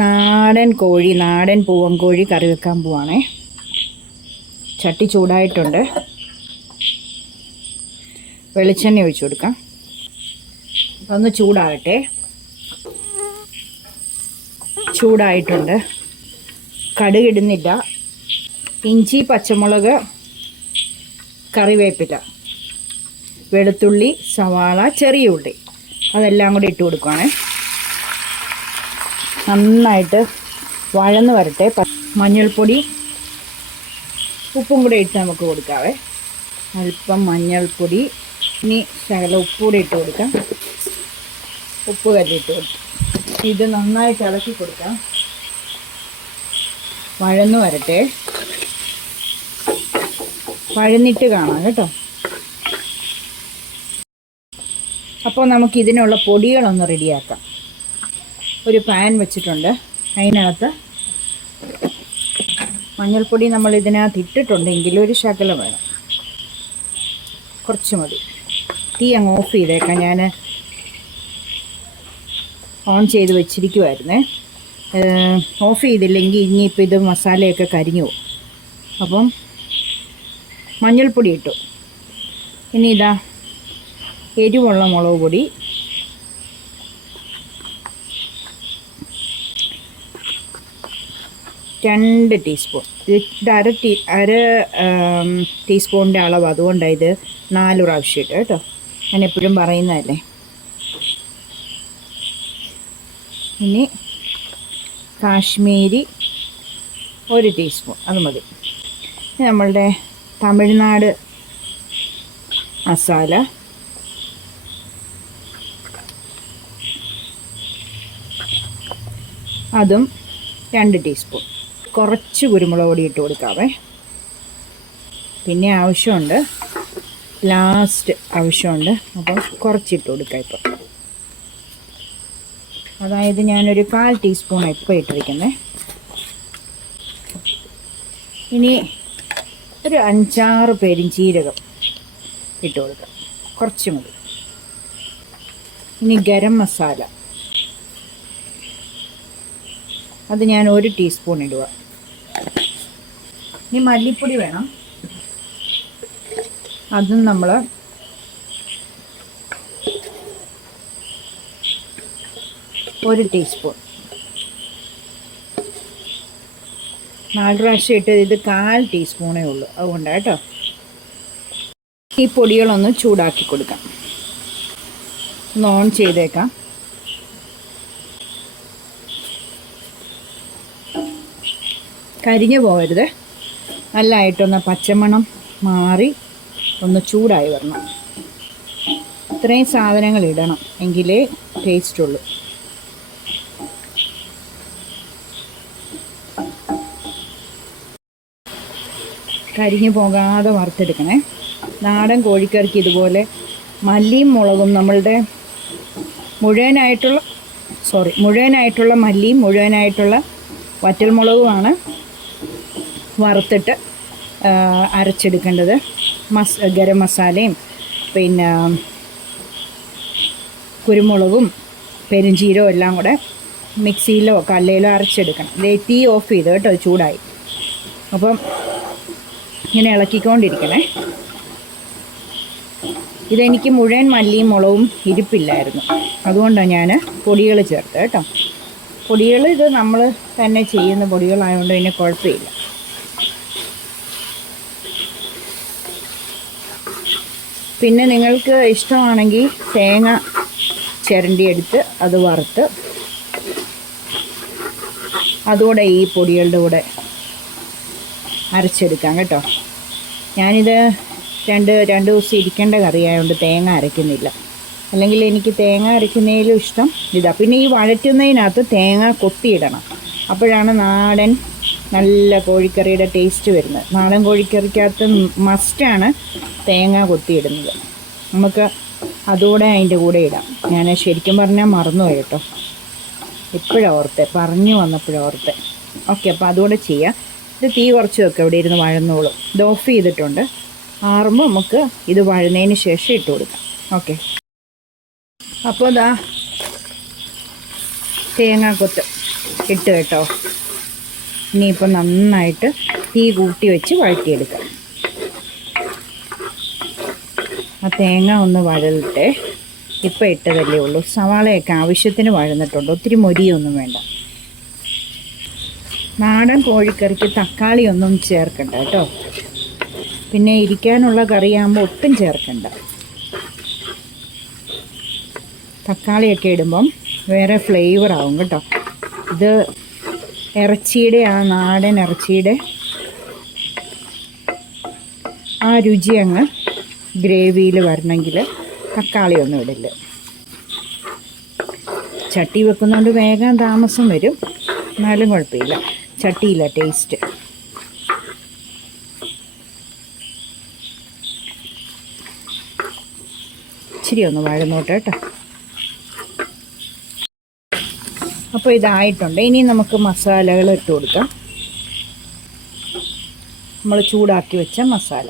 നാടൻ കോഴി, നാടൻ പൂവൻ കോഴി കറി വെക്കാൻ പോവാണേ. ചട്ടി ചൂടായിട്ടുണ്ട്. വെളിച്ചെണ്ണ ഒഴിച്ചു കൊടുക്കാം. ഒന്ന് ചൂടാകട്ടെ. ചൂടായിട്ടുണ്ട്. കടുകിടുന്നില്ല. ഇഞ്ചി, പച്ചമുളക്, കറിവേപ്പില, വെളുത്തുള്ളി, സവാള, ചെറിയ ഉള്ളി അതെല്ലാം കൂടി ഇട്ട് കൊടുക്കുകയാണേ. നന്നായിട്ട് വഴന്ന് വരട്ടെ. മഞ്ഞൾപ്പൊടി, ഉപ്പും കൂടെ ഇട്ട് നമുക്ക് കൊടുക്കാവേ. അല്പം മഞ്ഞൾപ്പൊടി, ഇനി ശകലം ഉപ്പ് കൂടെ ഇട്ട് കൊടുക്കാം. ഉപ്പ് കല്ലിട്ട് കൊടുക്കാം. ഇത് നന്നായിട്ട് ഇളക്കി കൊടുക്കാം. വഴന്ന് വരട്ടെ. വഴന്നിട്ട് കാണാം കേട്ടോ. അപ്പോൾ നമുക്ക് ഇതിനുള്ള പൊടികളൊന്ന് റെഡിയാക്കാം. ഒരു പാൻ വെച്ചിട്ടുണ്ട്. അതിനകത്ത് മഞ്ഞൾപ്പൊടി നമ്മൾ ഇതിനകത്ത് ഇട്ടിട്ടുണ്ടെങ്കിൽ ഒരു ശകലം വേണം, കുറച്ച് മതി. തീ അങ്ങ് ഓഫ് ചെയ്തേക്കാം. ഞാൻ ഓൺ ചെയ്ത് വെച്ചിരിക്കുമായിരുന്നേ. ഓഫ് ചെയ്തില്ലെങ്കിൽ ഇനിയിപ്പോൾ ഇത് മസാലയൊക്കെ കരിഞ്ഞു പോകും. അപ്പം മഞ്ഞൾപ്പൊടി ഇട്ടു. ഇനി ഇതാ എരിവുള്ള മുളക് പൊടി, രണ്ട് ടീസ്പൂൺ. ഇത് അര ടീസ്പൂണിൻ്റെ അളവ്, അതുകൊണ്ടാണ് ഇത് 4 പ്രാവശ്യം ഇട്ട് കേട്ടോ. ഞാൻ എപ്പോഴും പറയുന്നതല്ലേ. ഇനി കാശ്മീരി 1 ടീസ്പൂൺ, അത് മതി. നമ്മളുടെ തമിഴ്നാട് മസാല അതും 2 ടീസ്പൂൺ. കുറച്ച് കുരുമുളക് പൊടി ഇട്ട് കൊടുക്കാവേ. പിന്നെ ആവശ്യമുണ്ട്, ലാസ്റ്റ് ആവശ്യമുണ്ട്. അപ്പം കുറച്ചിട്ട് കൊടുക്കാം. ഇപ്പം അതായത് ഞാനൊരു 1/4 ടീസ്പൂൺ ഇപ്പം ഇട്ടിരിക്കുന്നത്. ഇനി ഒരു 5-6 പെരിഞ്ചീരകം ഇട്ട് കൊടുക്കാം. കുറച്ച് മതി. ഇനി ഗരം മസാല, അത് ഞാൻ 1 ടീസ്പൂൺ ഇടുക. ഇനി മല്ലിപ്പൊടി വേണം. അതും നമ്മൾ ഒരു ടീസ്പൂൺ. 4 പ്രാവശ്യം ഇട്ട് ഇത് 1/4 ടീസ്പൂണേ ഉള്ളൂ, അതുകൊണ്ടാണ് കേട്ടോ. ഈ പൊടികളൊന്ന് ചൂടാക്കി കൊടുക്കാം. ഒന്ന് ഓൺ ചെയ്തേക്കാം. കരിഞ്ഞു പോകരുത്. നല്ലതായിട്ടൊന്ന് പച്ചമണം മാറി ഒന്ന് ചൂടായി വരണം. ഇത്രയും സാധനങ്ങൾ ഇടണം, എങ്കിലേ ടേസ്റ്റുള്ളൂ. കരിഞ്ഞു പോകാതെ വറുത്തെടുക്കണേ. നാടൻ കോഴിക്കറിക്ക് ഇതുപോലെ മല്ലിയും മുളകും, നമ്മളുടെ മുഴുവനായിട്ടുള്ള മല്ലിയും മുഴുവനായിട്ടുള്ള വറ്റൽമുളകുമാണ് വറുത്തിട്ട് അരച്ചെടുക്കേണ്ടത്. ഗരം മസാലയും പിന്നെ കുരുമുളകും പെരുംജീരകവും എല്ലാം കൂടെ മിക്സിയിലോ കല്ലയിലോ അരച്ചെടുക്കണം. തീ ഓഫ് ചെയ്ത് കേട്ടോ, ചൂടായി. അപ്പം ഇങ്ങനെ ഇളക്കിക്കൊണ്ടിരിക്കണേ. ഇതെനിക്ക് മുഴുവൻ മല്ലിയും മുളകും ഇരിപ്പില്ലായിരുന്നു, അതുകൊണ്ടാണ് ഞാൻ പൊടികൾ ചേർത്ത് കേട്ടോ. പൊടികൾ ഇത് നമ്മൾ തന്നെ ചെയ്യുന്ന പൊടികളായതുകൊണ്ട് പിന്നെ കുഴപ്പമില്ല. പിന്നെ നിങ്ങൾക്ക് ഇഷ്ടമാണെങ്കിൽ തേങ്ങ ചിരണ്ടിയെടുത്ത് അത് വറുത്ത് അതുകൂടെ ഈ പൊടികളുടെ കൂടെ അരച്ചെടുക്കാം കേട്ടോ. ഞാനിത് രണ്ട് ദിവസം ഇരിക്കേണ്ട കറിയായതുകൊണ്ട് തേങ്ങ അരയ്ക്കുന്നില്ല. അല്ലെങ്കിൽ എനിക്ക് തേങ്ങ അരയ്ക്കുന്നതിലും ഇഷ്ടം ഇതാണ്. പിന്നെ ഈ വഴറ്റുന്നതിനകത്ത് തേങ്ങ കൊത്തിയിടണം, അപ്പോഴാണ് നാടൻ നല്ല കോഴിക്കറിയുടെ ടേസ്റ്റ് വരുന്നത്. നാടൻ കോഴിക്കറിക്കകത്ത് മസ്റ്റാണ് തേങ്ങ കൊത്തിയിടുന്നത്. നമുക്ക് അതുകൂടെ അതിൻ്റെ കൂടെ ഇടാം. ഞാൻ ശരിക്കും പറഞ്ഞാൽ മറന്നുപോയി കേട്ടോ, ഇപ്പോഴോർത്തെ പറഞ്ഞു വന്നപ്പോഴോർത്തെ. ഓക്കെ, അപ്പോൾ അതുകൂടെ ചെയ്യാം. ഇത് തീ കുറച്ച് വെക്കാം, ഇവിടെ ഇരുന്ന് വഴന്നോളും. ഇത് ഓഫ് ചെയ്തിട്ടുണ്ട്. ആറുമ്പോൾ നമുക്ക് ഇത് വഴന്നതിന് ശേഷം ഇട്ട് കൊടുക്കാം. ഓക്കെ, അപ്പോൾ ഇതാ തേങ്ങാക്കൊത്ത് ഇട്ട് കേട്ടോ. ഇനിയിപ്പോൾ നന്നായിട്ട് തീ കൂട്ടി വെച്ച് വഴറ്റിയെടുക്കാം. ആ തേങ്ങ ഒന്ന് വഴലട്ടെ. ഇപ്പം ഇട്ടതല്ലേ ഉള്ളൂ. സവാളയൊക്കെ ആവശ്യത്തിന് വഴന്നിട്ടുണ്ട്, ഒത്തിരി മൊരിയൊന്നും വേണ്ട. നാടൻ കോഴിക്കറിക്ക് തക്കാളിയൊന്നും ചേർക്കണ്ട കേട്ടോ. പിന്നെ ഇരിക്കാനുള്ള കറിയാകുമ്പോൾ ഒട്ടും ചേർക്കണ്ട. തക്കാളിയൊക്കെ ഇടുമ്പം വേറെ ഫ്ലേവർ ആവും കേട്ടോ. ഇത് ഇറച്ചിയുടെ ആ നാടൻ ഇറച്ചിയുടെ ആ രുചി അങ്ങ് ഗ്രേവിയിൽ വരണമെങ്കിൽ തക്കാളി ഒന്നും ഇടില്ല. ചട്ടി വെക്കുന്നതുകൊണ്ട് വേഗം താമസം വരും, എന്നാലും കുഴപ്പമില്ല. ചട്ടിയില്ല ടേസ്റ്റ്. ഇച്ചിരി ഒന്ന് വഴന്നോട്ടെ കേട്ടോ. അപ്പോൾ ഇതായിട്ടുണ്ട്. ഇനി നമുക്ക് മസാലകൾ ഇട്ട് കൊടുക്കാം. നമ്മൾ ചൂടാക്കി വെച്ച മസാല.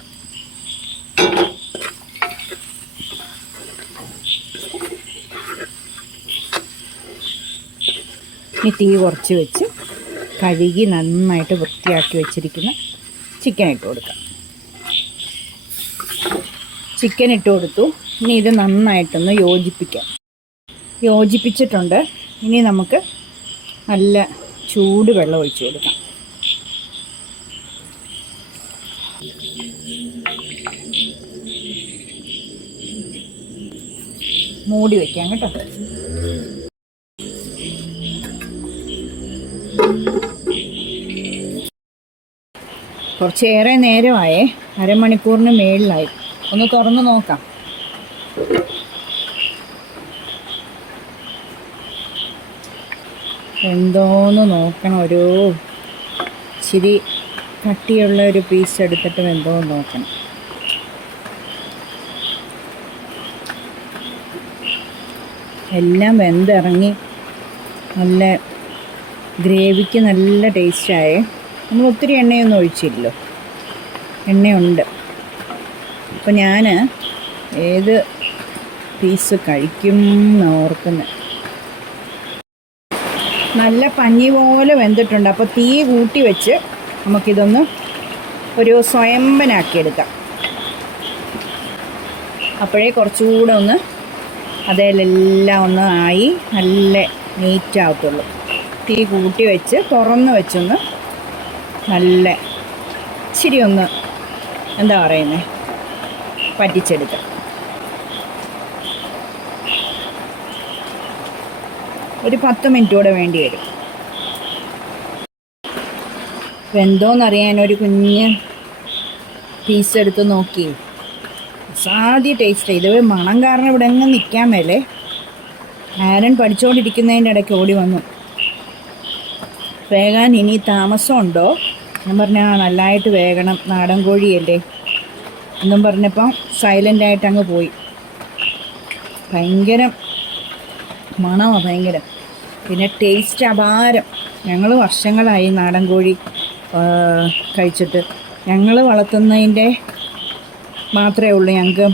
ഇനി തീ കുറച്ച് വെച്ച് കഴുകി നന്നായിട്ട് വൃത്തിയാക്കി വെച്ചിരിക്കുന്ന ചിക്കൻ ഇട്ട് കൊടുക്കാം. ചിക്കൻ ഇട്ട് കൊടുത്തു. ഇനി ഇത് നന്നായിട്ടൊന്ന് യോജിപ്പിക്കാം. യോജിപ്പിച്ചിട്ടുണ്ട്. ഇനി നമുക്ക് നല്ല ചൂട് വെള്ളം ഒഴിച്ച് കൊടുക്കാം. മൂടി വയ്ക്കാം കേട്ടോ. കുറച്ചേറെ നേരമായേ, അരമണിക്കൂറിന് മേളിലായി. ഒന്ന് തുറന്ന് നോക്കാം. എന്തോന്ന് നോക്കണം. ഒരു ഇച്ചിരി കട്ടിയുള്ള ഒരു പീസ് എടുത്തിട്ട് എന്തോന്ന് നോക്കണം. എല്ലാം വെന്തിറങ്ങി നല്ല ഗ്രേവിക്ക് നല്ല ടേസ്റ്റായേ. നമ്മൾ ഒത്തിരി എണ്ണയൊന്നും ഒഴിച്ചില്ലല്ലോ, എണ്ണയുണ്ട്. അപ്പോൾ ഞാൻ ഏത് പീസ് കഴിക്കും എന്നോർക്കുന്നത്. നല്ല പഞ്ഞി പോലെ വെന്തിട്ടുണ്ട്. അപ്പോൾ തീ കൂട്ടി വെച്ച് നമുക്കിതൊന്ന് ഒരു സ്വയംഭനാക്കിയെടുക്കാം. അപ്പോഴേ കുറച്ചുകൂടെ ഒന്ന് അതിലെല്ലാം ഒന്ന് ആയി നല്ല നീറ്റാകത്തുള്ളൂ. തീ കൂട്ടി വെച്ച് തുറന്ന് വെച്ചൊന്ന് നല്ല ഇച്ചിരി ഒന്ന് എന്താ പറയുന്നത് പറ്റിച്ചെടുക്കാം. ഒരു 10 മിനിറ്റ് കൂടെ വേണ്ടി വരും. വെന്തോന്നറിയാൻ ഒരു കുഞ്ഞ് പീസ് എടുത്ത് നോക്കി. സാധ്യ ടേസ്റ്റ്. ഇത് മണം കാരണം ഇവിടെ എങ്ങും നിൽക്കാൻ മേലേ. ആരൻ പഠിച്ചുകൊണ്ടിരിക്കുന്നതിൻ്റെ ഇടയ്ക്ക് ഓടി വന്നു, വേകാൻ ഇനി താമസമുണ്ടോ? ഞാൻ പറഞ്ഞാൽ നല്ലതായിട്ട് വേഗണം, നാടൻ കോഴിയല്ലേ എന്നും പറഞ്ഞപ്പം സൈലൻ്റായിട്ട് അങ്ങ് പോയി. ഭയങ്കര മണമാണ്, ഭയങ്കര. പിന്നെ ടേസ്റ്റ് അപാരം. ഞങ്ങൾ വർഷങ്ങളായി നാടൻ കോഴി കഴിച്ചിട്ട്. ഞങ്ങൾ വളർത്തുന്നതിൻ്റെ മാത്രമേ ഉള്ളൂ ഞങ്ങൾക്ക്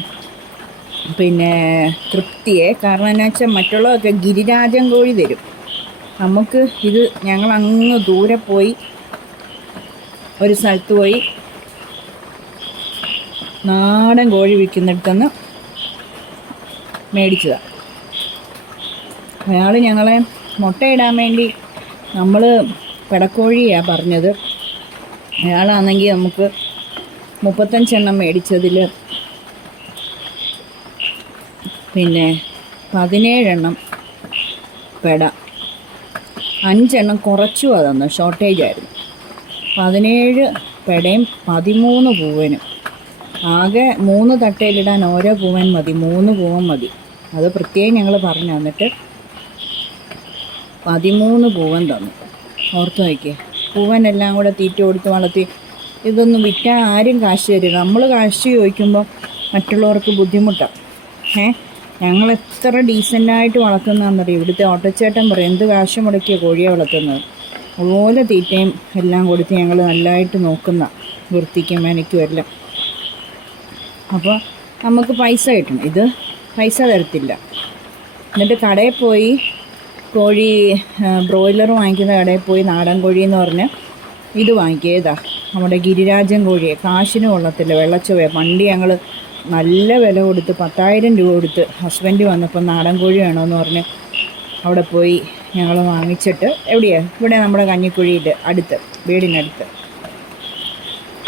പിന്നെ തൃപ്തിയെ. കാരണം എന്നാ വെച്ചാൽ മറ്റുള്ളതൊക്കെ ഗിരിരാജൻ കോഴി തരും നമുക്ക്. ഇത് ഞങ്ങൾ അങ്ങ് ദൂരെ പോയി ഒരു സ്ഥലത്ത് പോയി നാടൻ കോഴി വിൽക്കുന്നിടത്തുനിന്ന് മേടിച്ചതാണ്. അയാൾ ഞങ്ങളെ മുട്ടയിടാൻ വേണ്ടി, നമ്മൾ പിടക്കോഴിയാണ് പറഞ്ഞത്, അയാളാണെങ്കിൽ നമുക്ക് 35 എണ്ണം മേടിച്ചതിൽ പിന്നെ 17 എണ്ണം പെട, 5 എണ്ണം കുറച്ചു അതൊന്ന് ഷോർട്ടേജ് ആയിരുന്നു. 17 പെടയും 13 പൂവനും. ആകെ 3 തട്ടയിലിടാൻ ഓരോ പൂവൻ മതി, 3 പൂവൻ മതി. അത് പ്രത്യേകം ഞങ്ങൾ പറഞ്ഞു. എന്നിട്ട് 13 പൂവൻ തന്നു. ഓർത്ത് വയ്ക്കുക. പൂവനെല്ലാം കൂടെ തീറ്റ കൊടുത്ത് വളർത്തി ഇതൊന്നും വിറ്റാൽ ആരും കാശ് തരില്ല. നമ്മൾ കാശ് ചോദിക്കുമ്പോൾ മറ്റുള്ളവർക്ക് ബുദ്ധിമുട്ടാണ്. ഞങ്ങൾ എത്ര ഡീസൻ്റായിട്ട് വളർത്തുന്നതെന്നറിയും. ഇവിടുത്തെ ഓട്ടോച്ചേട്ടൻ പറയും, എന്ത് കാശ് മുടക്കിയ കോഴിയെ വളർത്തുന്നത്. അതുപോലെ തീറ്റയും എല്ലാം കൊടുത്ത് ഞങ്ങൾ നല്ലതായിട്ട് നോക്കുന്ന, വൃത്തിക്കും മെനയ്ക്കും എല്ലാം. അപ്പോൾ നമുക്ക് പൈസ കിട്ടണം. ഇത് പൈസ തരത്തില്ല. എന്നിട്ട് കടയിൽ പോയി കോഴി ബ്രോയിലർ വാങ്ങിക്കുന്ന കടയിൽ പോയി നാടൻ കോഴി എന്ന് പറഞ്ഞ് ഇത് വാങ്ങിക്കുക. നമ്മുടെ ഗിരിരാജൻ കോഴിയെ കാശിന് കൊള്ളത്തില്ല, വെള്ളച്ചുവ. പണ്ട് ഞങ്ങൾ നല്ല വില കൊടുത്ത് 10,000 രൂപ കൊടുത്ത് ഹസ്ബൻഡ് വന്നപ്പോൾ നാടൻ കോഴി വേണമെന്ന് പറഞ്ഞ് അവിടെ പോയി ഞങ്ങൾ വാങ്ങിച്ചിട്ട്, എവിടെയാണ് ഇവിടെ നമ്മുടെ കഞ്ഞിക്കുഴിയിൽ അടുത്ത്, വീടിനടുത്ത്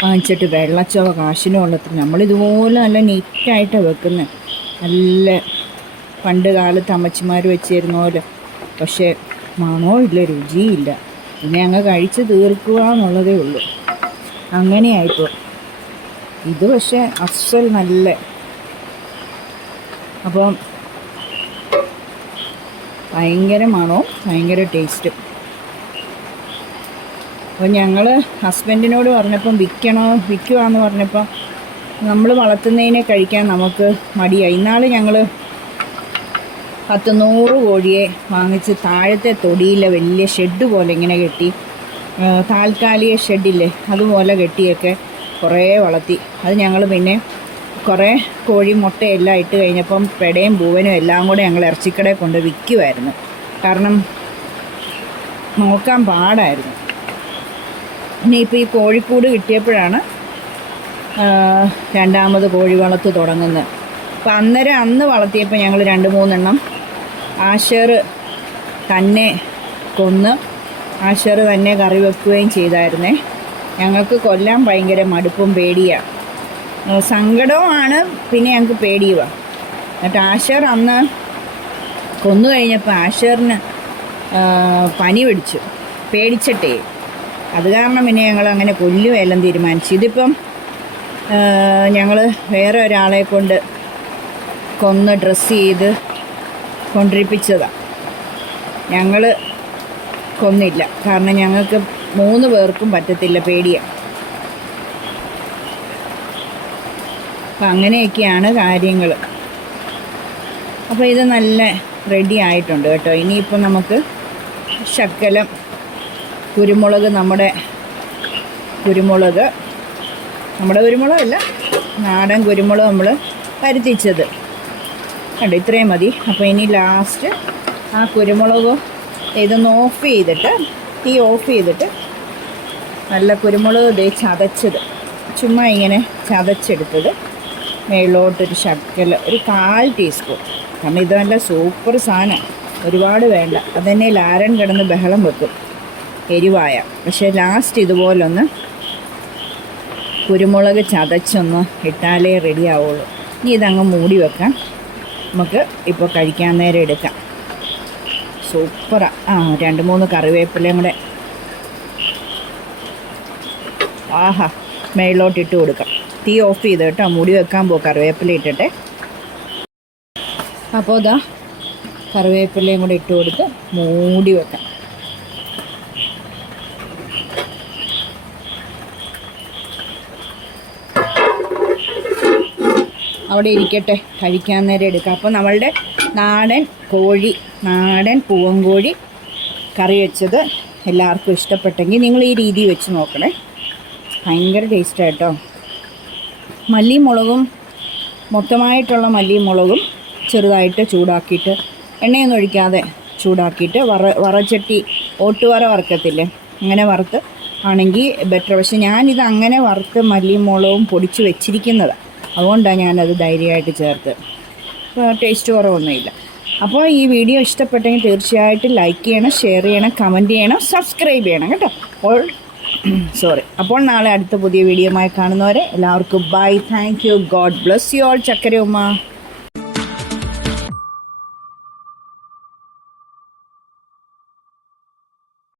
വാങ്ങിച്ചിട്ട് വെള്ളച്ചുവ കാശിന് കൊള്ളത്തില്ല. നമ്മളിതുപോലെ നല്ല നീറ്റായിട്ടാണ് വെക്കുന്നത്, നല്ല പണ്ട് കാലത്ത് അമ്മച്ചിമാർ വെച്ചിരുന്ന പോലെ. പക്ഷേ മണോ ഇല്ല, രുചിയില്ല. പിന്നെ ഞങ്ങൾ കഴിച്ച് തീർക്കുക എന്നുള്ളതേ ഉള്ളൂ. അങ്ങനെയായിപ്പോൾ ഇത്. പക്ഷേ അസൽ നല്ല. അപ്പം ഭയങ്കര മണവും ഭയങ്കര ടേസ്റ്റും. അപ്പോൾ ഞങ്ങൾ ഹസ്ബൻഡിനോട് പറഞ്ഞപ്പം വിൽക്കുവാന്ന് പറഞ്ഞപ്പം നമ്മൾ വളർത്തുന്നതിനെ കഴിക്കാൻ നമുക്ക് മടിയായി. ഇന്നാൾ ഞങ്ങൾ 100 കോഴിയെ വാങ്ങിച്ച് താഴത്തെ തൊടിയിലെ വലിയ ഷെഡ് പോലെ ഇങ്ങനെ കെട്ടി, താൽക്കാലിക ഷെഡില്ലേ അതുപോലെ കെട്ടിയൊക്കെ കുറേ വളർത്തി. അത് ഞങ്ങൾ പിന്നെ കുറേ കോഴി മുട്ടയെല്ലാം ഇട്ട് കഴിഞ്ഞപ്പം പെടയും പൂവനും എല്ലാം കൂടെ ഞങ്ങൾ ഇറച്ചിക്കടയിൽ കൊണ്ട് വിൽക്കുമായിരുന്നു. കാരണം നോക്കാൻ പാടായിരുന്നു. ഇനിയിപ്പോൾ ഈ കോഴിക്കൂട് കിട്ടിയപ്പോഴാണ് രണ്ടാമത് കോഴി വളർത്ത് തുടങ്ങുന്നത്. അപ്പോൾ അന്ന് വളർത്തിയപ്പോൾ ഞങ്ങൾ 2-3 എണ്ണം ആശേർ തന്നെ കൊന്ന് ആശേർ തന്നെ കറി വെക്കുകയും ചെയ്തായിരുന്നേ. ഞങ്ങൾക്ക് കൊല്ലാൻ ഭയങ്കര മടുപ്പും പേടിയാണ്, സങ്കടവുമാണ്, പിന്നെ ഞങ്ങൾക്ക് പേടിയുമാണ്. എന്നിട്ട് ആശേർ അന്ന് കൊന്നു കഴിഞ്ഞപ്പോൾ ആശേറിന് പനി പിടിച്ചു, പേടിച്ചിട്ടേ. അത് കാരണം പിന്നെ ഞങ്ങൾ അങ്ങനെ കൊല്ലുമെല്ലാം തീരുമാനിച്ചു. ഇതിപ്പം ഞങ്ങൾ വേറെ ഒരാളെ കൊണ്ട് കൊന്ന് ഡ്രസ്സ് ചെയ്ത് കൊണ്ടിരിപ്പിച്ചതാണ്. ഞങ്ങൾ കൊന്നില്ല, കാരണം ഞങ്ങൾക്ക് 3 പേർക്കും പറ്റത്തില്ല, പേടിയാണ്. അപ്പം അങ്ങനെയൊക്കെയാണ് കാര്യങ്ങൾ. അപ്പോൾ ഇത് നല്ല റെഡി ആയിട്ടുണ്ട് കേട്ടോ. ഇനിയിപ്പോൾ നമുക്ക് ശകലം കുരുമുളക്, നമ്മുടെ കുരുമുളകല്ല, നാടൻ കുരുമുളക് നമ്മൾ പരുത്തിച്ചത് കണ്ടോ, ഇത്രയും മതി. അപ്പോൾ ഇനി ലാസ്റ്റ് ആ കുരുമുളക് ഇതൊന്ന് തീ ഓഫ് ചെയ്തിട്ട് നല്ല കുരുമുളക് ചതച്ചത്, ചുമ്മാ ഇങ്ങനെ ചതച്ചെടുത്തത് മേളിലോട്ടൊരു ശകലം, ഒരു 1/4 ടീസ്പൂൺ. കാരണം ഇത് നല്ല സൂപ്പർ സാധനം, ഒരുപാട് വേണ്ട. അതന്നെ ലാരൻ കിടന്ന് ബഹളം വെക്കും എരിവായ. പക്ഷേ ലാസ്റ്റ് ഇതുപോലൊന്ന് കുരുമുളക് ചതച്ചൊന്ന് ഇട്ടാലേ റെഡി ആവുള്ളൂ. ഇനി ഇതങ്ങ് മൂടി വെക്കാം, നമുക്ക് ഇപ്പോൾ കഴിക്കാൻ നേരം എടുക്കാം. സൂപ്പറാണ്. 2-3 കറിവേപ്പിലയും കൂടെ ആഹാ മേളിലോട്ട് ഇട്ട് കൊടുക്കാം. തീ ഓഫ് ചെയ്ത് കേട്ടോ, മൂടി വെക്കാൻ പോകും. കറിവേപ്പില ഇട്ടിട്ടെ. അപ്പോൾ ഇതാ കറിവേപ്പിലയും കൂടെ ഇട്ട് കൊടുത്ത് മൂടി വെക്കാം. അവിടെ ഇരിക്കട്ടെ, കഴിക്കാൻ നേരം എടുക്കാം. അപ്പോൾ നമ്മളുടെ നാടൻ പൂവൻകോഴി കറി വെച്ചത് എല്ലാവർക്കും ഇഷ്ടപ്പെട്ടെങ്കിൽ നിങ്ങൾ ഈ രീതി വെച്ച് നോക്കണേ, ഭയങ്കര ടേസ്റ്റായിട്ടോ. മല്ലിമുളകും, മൊത്തമായിട്ടുള്ള മല്ലിമുളകും ചെറുതായിട്ട് ചൂടാക്കിയിട്ട്, എണ്ണയൊന്നും ഒഴിക്കാതെ ചൂടാക്കിയിട്ട് വറച്ചട്ടി ഓട്ടുവറ വറുക്കത്തില്ലേ, അങ്ങനെ വറുത്ത് ആണെങ്കിൽ ബെറ്റർ. പക്ഷെ ഞാനിത് അങ്ങനെ വറുത്ത് മല്ലിമുളകും പൊടിച്ച് വെച്ചിരിക്കുന്നതാണ്, അതുകൊണ്ടാണ് ഞാനത് ധൈര്യമായിട്ട് ചേർത്ത്. ടേസ്റ്റ് കുറവൊന്നുമില്ല. അപ്പോൾ ഈ വീഡിയോ ഇഷ്ടപ്പെട്ടെങ്കിൽ തീർച്ചയായിട്ടും ലൈക്ക് ചെയ്യണം, ഷെയർ ചെയ്യണം, കമൻറ്റ് ചെയ്യണം, സബ്സ്ക്രൈബ് ചെയ്യണം കേട്ടോ. അപ്പോൾ നാളെ അടുത്ത പുതിയ വീഡിയോയുമായി കാണുന്നവരെ എല്ലാവർക്കും bye. Thank you. God bless you all. ചക്കര ഉമ്മ.